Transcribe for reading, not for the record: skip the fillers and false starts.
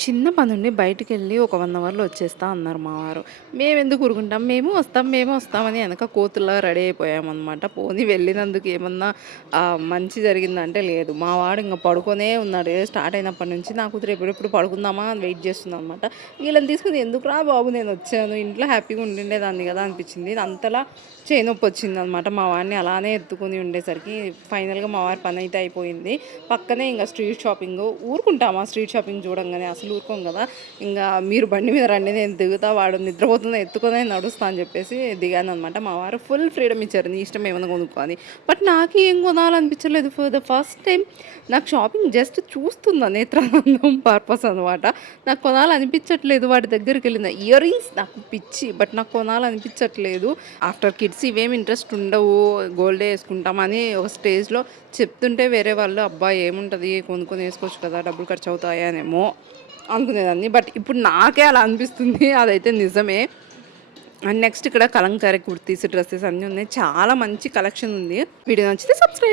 చిన్న పనుండి బయటికెళ్ళి ఒక 1 అవర్‌లో వచ్చేస్తా అన్నారు మా వారు. మేమెందుకు ఊరుకుంటాం, మేము వస్తామని ఎనక కోతుల్లాగా రెడీ అయిపోయామనమాట. పోనీ వెళ్ళినందుకు ఏమన్నా మంచి జరిగిందంటే లేదు. మా వాడు ఇంక పడుకొనే ఉన్నాడు. స్టార్ట్ అయినప్పటి నుంచి నా కూతురు ఎప్పుడెప్పుడు పడుకుందామా అని వెయిట్ చేస్తుందనమాట. వీళ్ళని తీసుకొని ఎందుకురా బాబు నేనొచ్చాను, ఇంట్లో హ్యాపీగా ఉండిండేదాన్ని కదా అనిపించింది. అంతలా చేయి నొప్పొచ్చిందనమాట. మా వాడిని అలానే ఎత్తుకొని ఉండేసరికి ఫైనల్‌గా మా వారి పనైతే అయిపోయింది. పక్కనే ఇంక స్ట్రీట్ షాపింగు. ఊరుకుంటామా స్ట్రీట్ షాపింగ్ చూడంగానే? అసలు ఊరుకోం కదా! ఇంగా మీరు బండి మీద రండి నేను దిగుతా, వాడు నిద్రపోతున్నా ఎత్తుకొనే నడుస్తా అని చెప్పేసి దిగాననమాట. మా వారు ఫుల్ ఫ్రీడమ్ ఇచ్చారు. నీ ఇష్టం ఏమన్నా కొనుక్కో అని. బట్ నాకేం కొనాలనిపించలేదు. ఫర్ ద ఫస్ట్ టైం నాకు షాపింగ్ జస్ట్ చూస్తున్నా నేత్రానందం పర్పస్ అనమాట. నాకు కొనాలనిపించట్లేదు వాటి దగ్గరికెళ్ళిన. ఇయర్ రింగ్స్ నాకు పిచ్చి. బట్ నాకు కొనాలనిపించట్లేదు. ఆఫ్టర్ కిడ్స్ ఇవేమి ఇంట్రెస్ట్ ఉండవు. గోల్డే యేసుకుంటామని ఒక స్టేజ్‌లో చెప్తుంటే వేరే వాళ్ళు అబ్బా! ఏముంటది కొనుక్కొని యేసుకోవచ్చు కదా! డబ్బులు ఖర్చవుతాయనేమో అనుకునేదాన్ని. బట్ ఇప్పుడు నాకే అలా అనిపిస్తుంది. అదైతే నిజమే. అండ్ నెక్స్ట్ ఇక్కడ కలంకారీ కుర్తీస్, డ్రెసెస్ అన్నీ ఉన్నాయి. చాలా మంచి కలెక్షన్ ఉంది. వీడియో నచ్చితే సబ్స్క్రైబ్